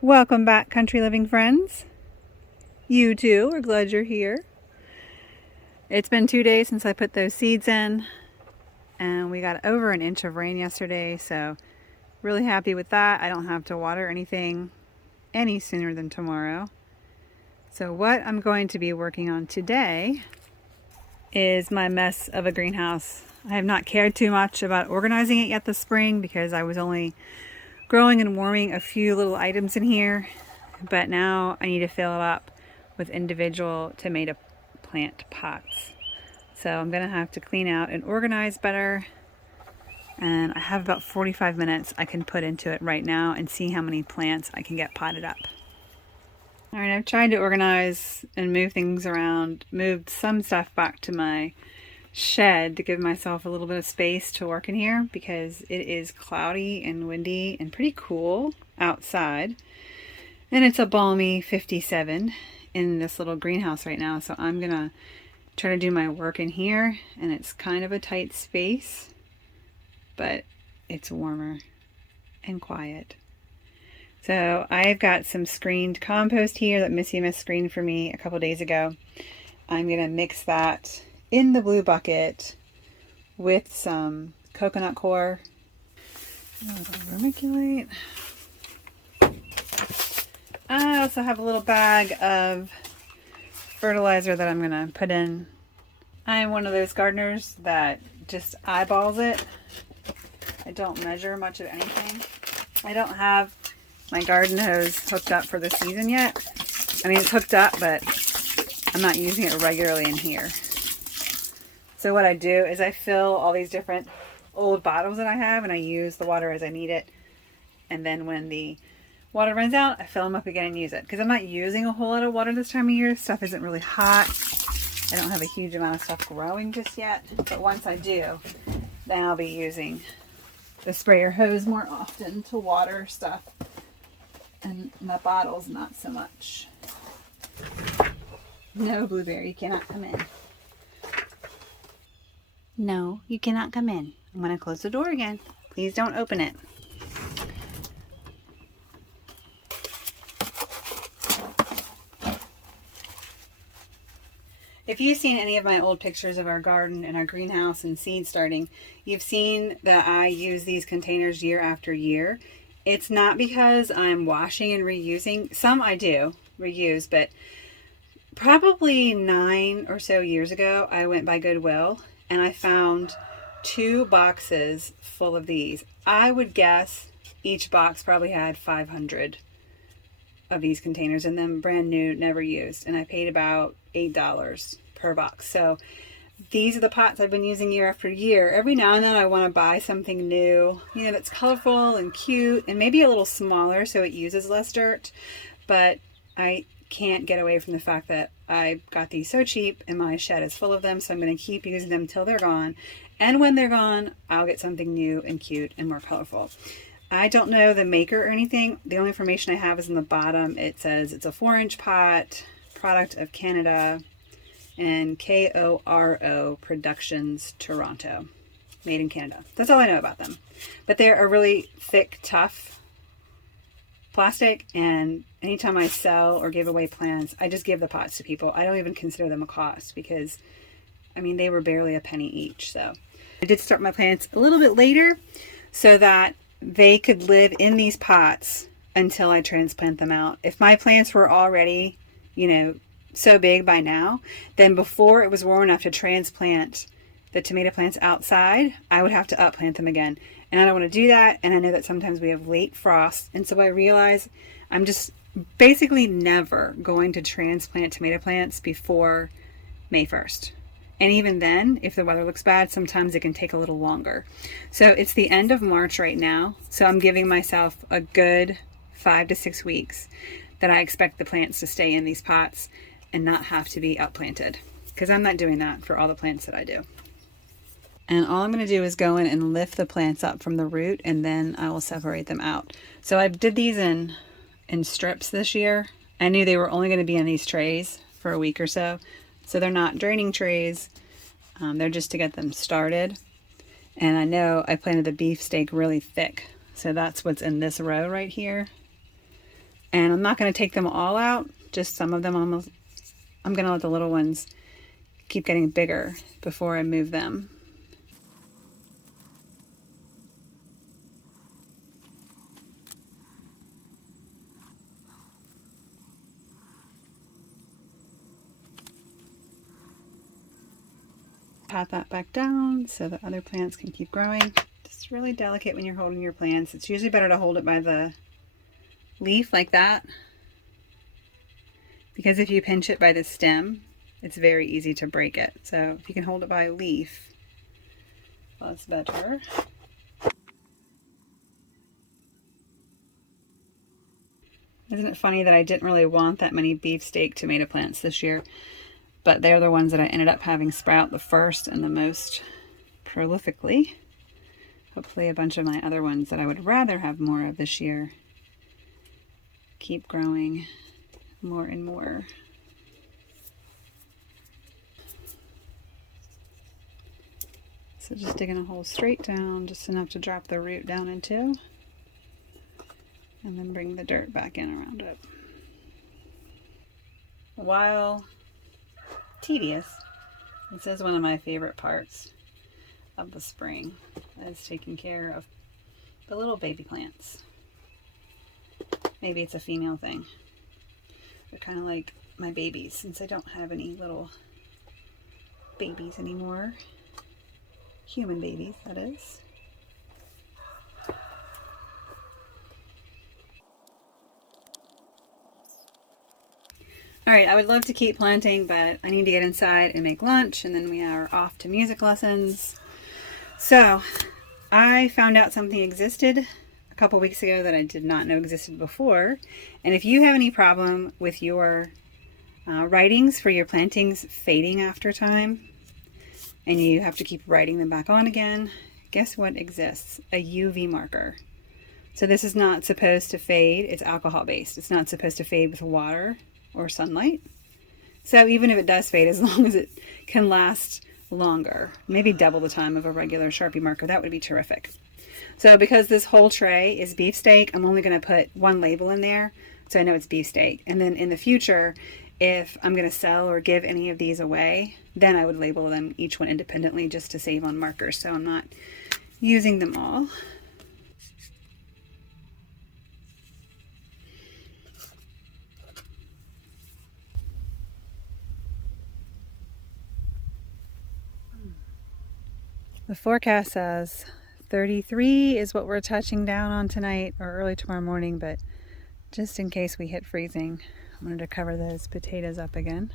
Welcome back, country living friends. You too, we're glad you're here. It's been 2 days since I put those seeds in, and we got over an inch of rain yesterday, so really happy with that. I don't have to water anything any sooner than tomorrow. So what I'm going to be working on today is my mess of a greenhouse. I have not cared too much about organizing it yet this spring because I was only growing and warming a few little items in here, but now I need to fill it up with individual tomato plant pots. So I'm gonna have to clean out and organize better, and I have about 45 minutes I can put into it right now and see how many plants I can get potted up. All right, I've tried to organize and move things around, moved some stuff back to my shed to give myself a little bit of space to work in here because it is cloudy and windy and pretty cool outside, and it's a balmy 57 in this little greenhouse right now. So I'm gonna try to do my work in here, and it's kind of a tight space, but it's warmer and quiet. So I've got some screened compost here that Missy Miss screened for me a couple days ago. I'm gonna mix that in the blue bucket with some coconut coir. Vermiculate. I also have a little bag of fertilizer that I'm gonna put in. I am one of those gardeners that just eyeballs it. I don't measure much of anything. I don't have my garden hose hooked up for the season yet. I mean, it's hooked up, but I'm not using it regularly in here. So what I do is I fill all these different old bottles that I have, and I use the water as I need it. And then when the water runs out, I fill them up again and use it. Because I'm not using a whole lot of water this time of year. Stuff isn't really hot. I don't have a huge amount of stuff growing just yet. But once I do, then I'll be using the sprayer hose more often to water stuff. And the bottles, not so much. No, Blueberry, you cannot come in. No, you cannot come in. I'm going to close the door again. Please don't open it. If you've seen any of my old pictures of our garden and our greenhouse and seed starting, you've seen that I use these containers year after year. It's not because I'm washing and reusing. Some I do reuse, but probably 9 or so years ago, I went by Goodwill and I found 2 boxes full of these. I would guess each box probably had 500 of these containers in them, brand new, never used. And I paid about $8 per box. So these are the pots I've been using year after year. Every now and then I want to buy something new, that's colorful and cute and maybe a little smaller so it uses less dirt. But I can't get away from the fact that I got these so cheap and my shed is full of them, so I'm going to keep using them till they're gone. And when they're gone, I'll get something new and cute and more colorful. I don't know the maker or anything. The only information I have is in the bottom. It says it's a 4-inch pot, product of Canada, and KORO Productions, Toronto, made in Canada. That's all I know about them. But they're a really thick, tough plastic, and anytime I sell or give away plants, I just give the pots to people. I don't even consider them a cost because, they were barely a penny each. So I did start my plants a little bit later so that they could live in these pots until I transplant them out. If my plants were already, so big by now, then before it was warm enough to transplant the tomato plants outside, I would have to upplant them again. And I don't want to do that. And I know that sometimes we have late frost. And so I realize I'm just basically never going to transplant tomato plants before May 1st. And even then, if the weather looks bad, sometimes it can take a little longer. So it's the end of March right now. So I'm giving myself a good 5 to 6 weeks that I expect the plants to stay in these pots and not have to be upplanted. Because I'm not doing that for all the plants that I do. And all I'm going to do is go in and lift the plants up from the root, and then I will separate them out. So I did these in strips this year. I knew they were only going to be in these trays for a week or so. So they're not draining trays. They're just to get them started. And I know I planted the beefsteak really thick. So that's what's in this row right here. And I'm not going to take them all out, just some of them. I'm going to let the little ones keep getting bigger before I move them. Pat that back down so that other plants can keep growing. It's really delicate when you're holding your plants. It's usually better to hold it by the leaf like that, because if you pinch it by the stem, it's very easy to break it. So if you can hold it by a leaf, that's better. Isn't it funny that I didn't really want that many beefsteak tomato plants this year, but they're the ones that I ended up having sprout the first and the most prolifically. Hopefully a bunch of my other ones that I would rather have more of this year keep growing more and more. So just digging a hole straight down, just enough to drop the root down into, and then bring the dirt back in around it. While tedious, this is one of my favorite parts of the spring, is taking care of the little baby plants. Maybe it's a female thing. They're kind of like my babies, since I don't have any little babies anymore. Human babies, that is. Alright, I would love to keep planting, but I need to get inside and make lunch, and then we are off to music lessons. So, I found out something existed a couple weeks ago that I did not know existed before. And if you have any problem with your writings for your plantings fading after time, and you have to keep writing them back on again, guess what exists? A UV marker. So this is not supposed to fade. It's alcohol based. It's not supposed to fade with water or sunlight. So even if it does fade, as long as it can last longer, maybe double the time of a regular Sharpie marker, that would be terrific. So because this whole tray is beefsteak, I'm only going to put one label in there so I know it's beefsteak. And then in the future, if I'm going to sell or give any of these away, then I would label them each one independently just to save on markers, so I'm not using them all. The forecast says 33 is what we're touching down on tonight or early tomorrow morning, but just in case we hit freezing, I wanted to cover those potatoes up again.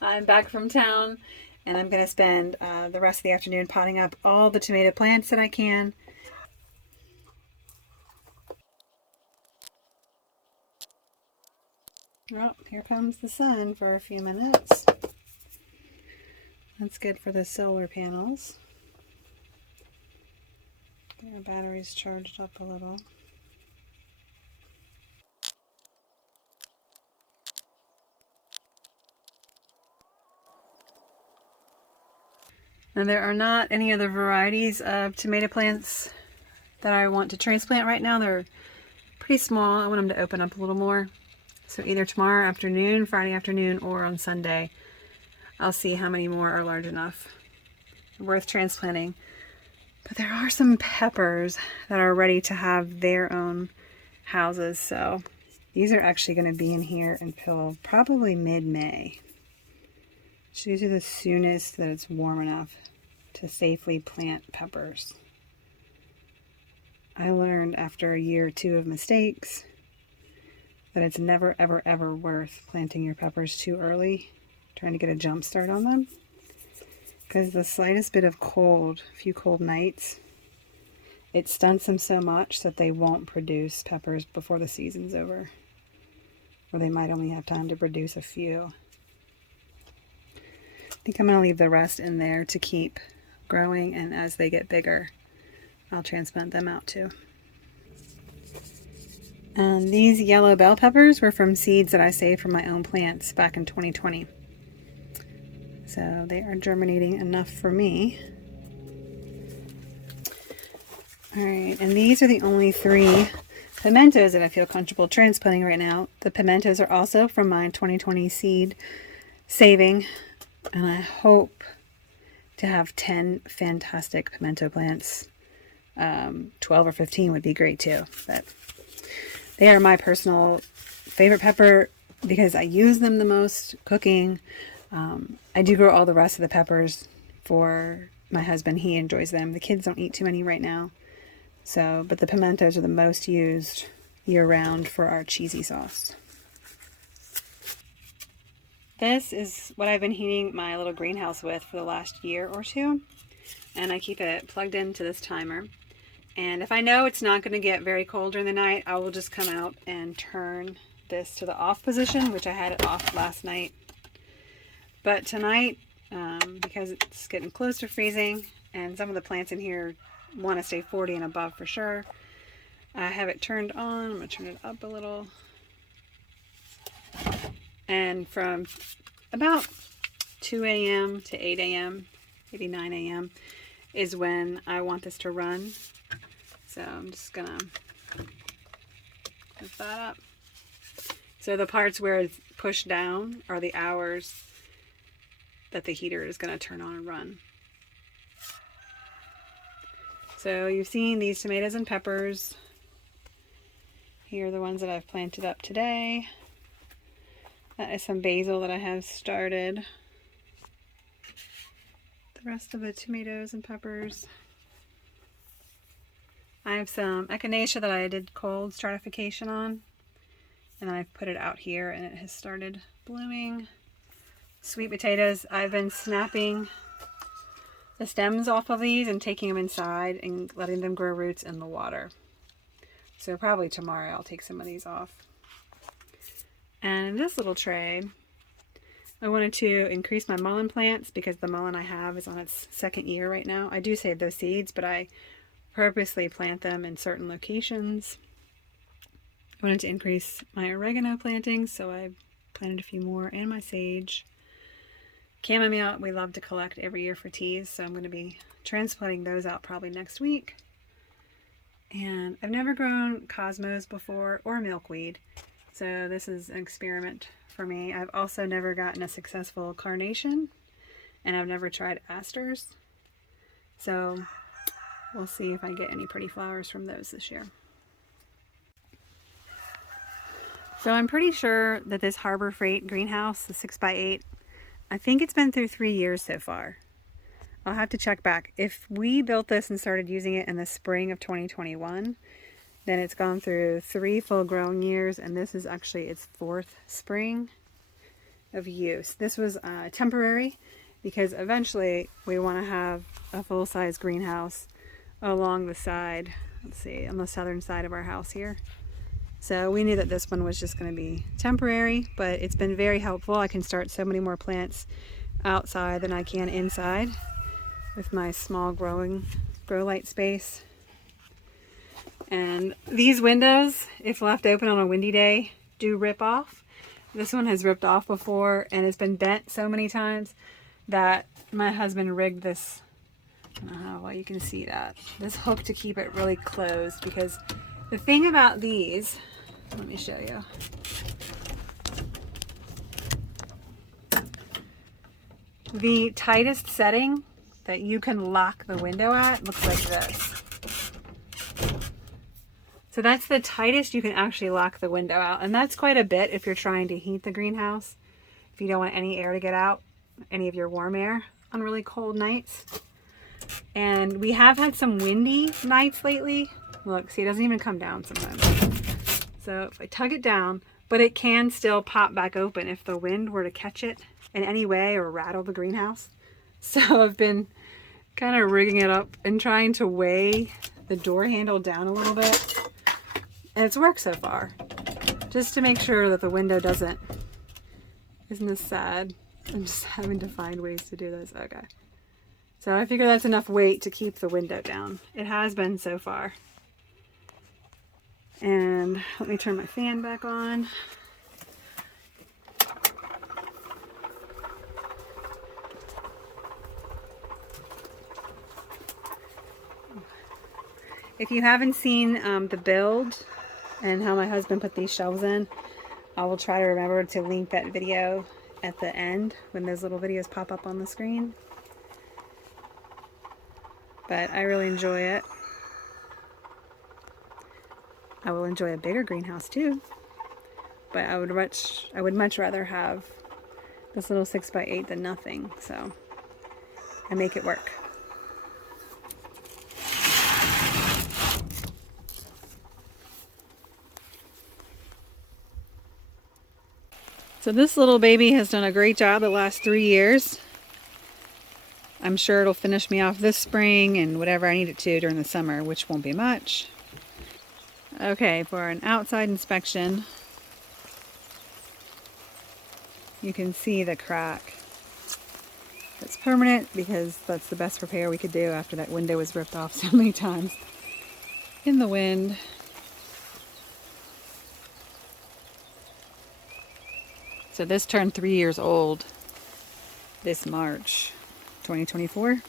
I'm back from town, and I'm going to spend the rest of the afternoon potting up all the tomato plants that I can. Oh, here comes the sun for a few minutes. That's good for the solar panels. Get our batteries charged up a little. Now there are not any other varieties of tomato plants that I want to transplant right now. They're pretty small. I want them to open up a little more. So either tomorrow afternoon, Friday afternoon, or on Sunday, I'll see how many more are large enough, worth transplanting. But there are some peppers that are ready to have their own houses. So these are actually going to be in here until probably mid-May. So these are the soonest that it's warm enough to safely plant peppers. I learned after a year or two of mistakes that it's never, ever, ever worth planting your peppers too early, trying to get a jump start on them. Because the slightest bit of cold, a few cold nights, it stunts them so much that they won't produce peppers before the season's over. Or they might only have time to produce a few. I think I'm going to leave the rest in there to keep growing, and as they get bigger, I'll transplant them out too. These yellow bell peppers were from seeds that I saved from my own plants back in 2020. So they are germinating enough for me. Alright, and these are the only 3 pimentos that I feel comfortable transplanting right now. The pimentos are also from my 2020 seed saving, and I hope to have 10 fantastic pimento plants. 12 or 15 would be great too, but they are my personal favorite pepper because I use them the most cooking. I do grow all the rest of the peppers for my husband. He enjoys them. The kids don't eat too many right now. So, but the pimentos are the most used year round for our cheesy sauce. This is what I've been heating my little greenhouse with for the last year or two. And I keep it plugged into this timer. And if I know it's not going to get very cold during the night, I will just come out and turn this to the off position, which I had it off last night. But tonight, because it's getting close to freezing and some of the plants in here want to stay 40 and above for sure, I have it turned on. I'm going to turn it up a little. And from about 2 a.m. to 8 a.m., maybe 9 a.m. is when I want this to run. So I'm just going to lift that up. So the parts where it's pushed down are the hours that the heater is going to turn on and run. So you've seen these tomatoes and peppers. Here are the ones that I've planted up today. That is some basil that I have started. The rest of the tomatoes and peppers. I have some echinacea that I did cold stratification on. And I've put it out here and it has started blooming. Sweet potatoes, I've been snapping the stems off of these and taking them inside and letting them grow roots in the water. So probably tomorrow I'll take some of these off. And in this little tray, I wanted to increase my mullein plants because the mullein I have is on its second year right now. I do save those seeds, but I purposely plant them in certain locations. I wanted to increase my oregano plantings, so I planted a few more, and my sage. Chamomile, we love to collect every year for teas, so I'm going to be transplanting those out probably next week. And I've never grown cosmos before or milkweed, so this is an experiment for me. I've also never gotten a successful carnation, and I've never tried asters. So we'll see if I get any pretty flowers from those this year. So I'm pretty sure that this Harbor Freight greenhouse, the 6x8, I think it's been through 3 years so far. I'll have to check back. If we built this and started using it in the spring of 2021, then it's gone through 3 full growing years, and this is actually its 4th spring of use. This was temporary because eventually we want to have a full-size greenhouse along the side, let's see, on the southern side of our house here. So we knew that this one was just going to be temporary, but it's been very helpful. I can start so many more plants outside than I can inside with my small grow light space. And these windows, if left open on a windy day, do rip off. This one has ripped off before and it's been bent so many times that my husband rigged this, I don't know how well you can see that, this hook to keep it really closed, because the thing about these, let me show you. The tightest setting that you can lock the window at looks like this. So that's the tightest you can actually lock the window out. And that's quite a bit if you're trying to heat the greenhouse. If you don't want any air to get out, any of your warm air on really cold nights. And we have had some windy nights lately. Look, see, it doesn't even come down sometimes. So if I tug it down, but it can still pop back open if the wind were to catch it in any way or rattle the greenhouse. So I've been kind of rigging it up and trying to weigh the door handle down a little bit. And it's worked so far. Just to make sure that the window doesn't, isn't this sad? I'm just having to find ways to do this. Okay. So I figure that's enough weight to keep the window down. It has been so far. And let me turn my fan back on. If you haven't seen the build and how my husband put these shelves in. I will try to remember to link that video at the end when those little videos pop up on the screen. But I really enjoy it. I will enjoy a bigger greenhouse too. But I would much rather have this little 6x8 than nothing. So I make it work. So this little baby has done a great job the last 3 years. I'm sure it'll finish me off this spring and whatever I need it to during the summer, which won't be much. Okay, for an outside inspection, you can see the crack. It's permanent because that's the best repair we could do after that window was ripped off so many times in the wind. So this turned 3 years old this March 2024.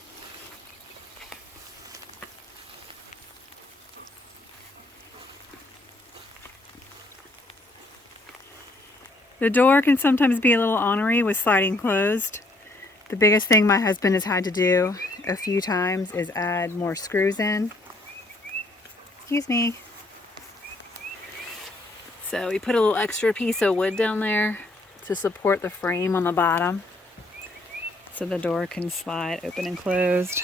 The door can sometimes be a little ornery with sliding closed. The biggest thing my husband has had to do a few times is add more screws in. Excuse me. So we put a little extra piece of wood down there to support the frame on the bottom so the door can slide open and closed.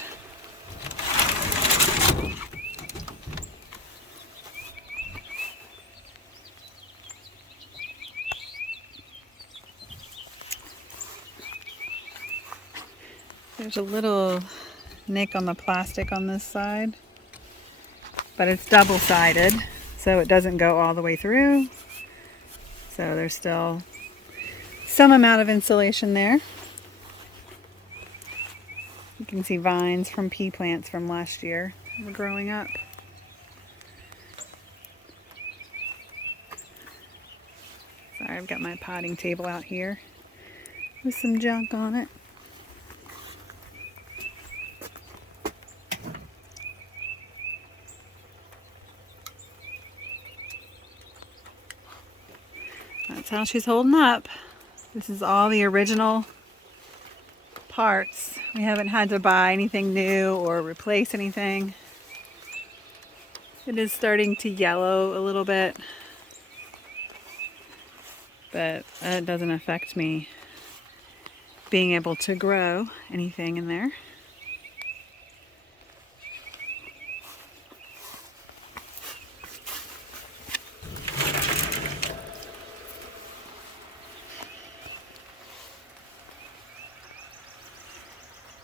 There's a little nick on the plastic on this side, but it's double-sided, so it doesn't go all the way through. So there's still some amount of insulation there. You can see vines from pea plants from last year were growing up. Sorry, I've got my potting table out here with some junk on it. That's how she's holding up. This is all the original parts. We haven't had to buy anything new or replace anything. It is starting to yellow a little bit, but that doesn't affect me being able to grow anything in there.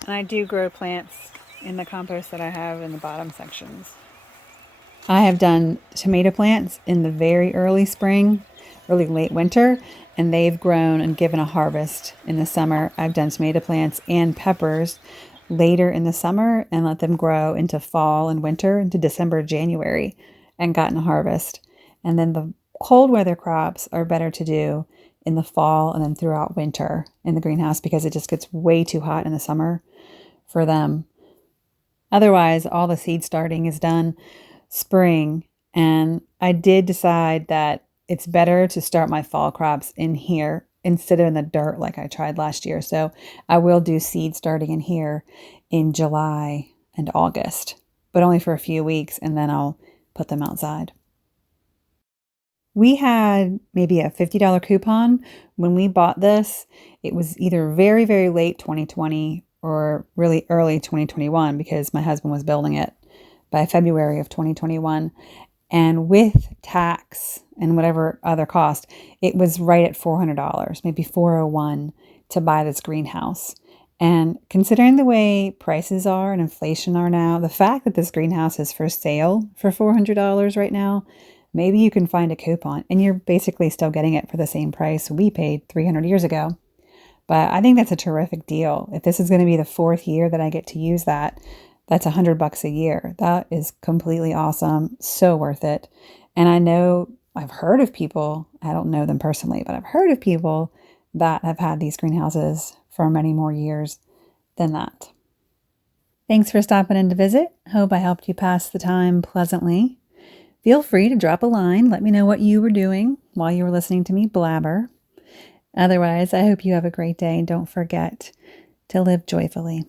And I do grow plants in the compost that I have in the bottom sections. I have done tomato plants in the very early spring, early late winter, and they've grown and given a harvest in the summer. I've done tomato plants and peppers later in the summer and let them grow into fall and winter, into December, January, and gotten a harvest. And then the cold weather crops are better to do in the fall and then throughout winter in the greenhouse because it just gets way too hot in the summer for them. Otherwise, all the seed starting is done spring, and I did decide that it's better to start my fall crops in here instead of in the dirt like I tried last year. So I will do seed starting in here in July and August, but only for a few weeks, and then I'll put them outside. We had maybe a $50 coupon when we bought this. It was either very, very late 2020 or really early 2021 because my husband was building it by February of 2021. And with tax and whatever other cost, it was right at $400, maybe $401 to buy this greenhouse. And considering the way prices are and inflation are now, the fact that this greenhouse is for sale for $400 right now, maybe you can find a coupon and you're basically still getting it for the same price we paid 300 years ago. But I think that's a terrific deal. If this is going to be the 4th year that I get to use that, that's $100 a year. That is completely awesome. So worth it. And I know I've heard of people, I don't know them personally, but I've heard of people that have had these greenhouses for many more years than that. Thanks for stopping in to visit. Hope I helped you pass the time pleasantly. Feel free to drop a line. Let me know what you were doing while you were listening to me blabber. Otherwise, I hope you have a great day and don't forget to live joyfully.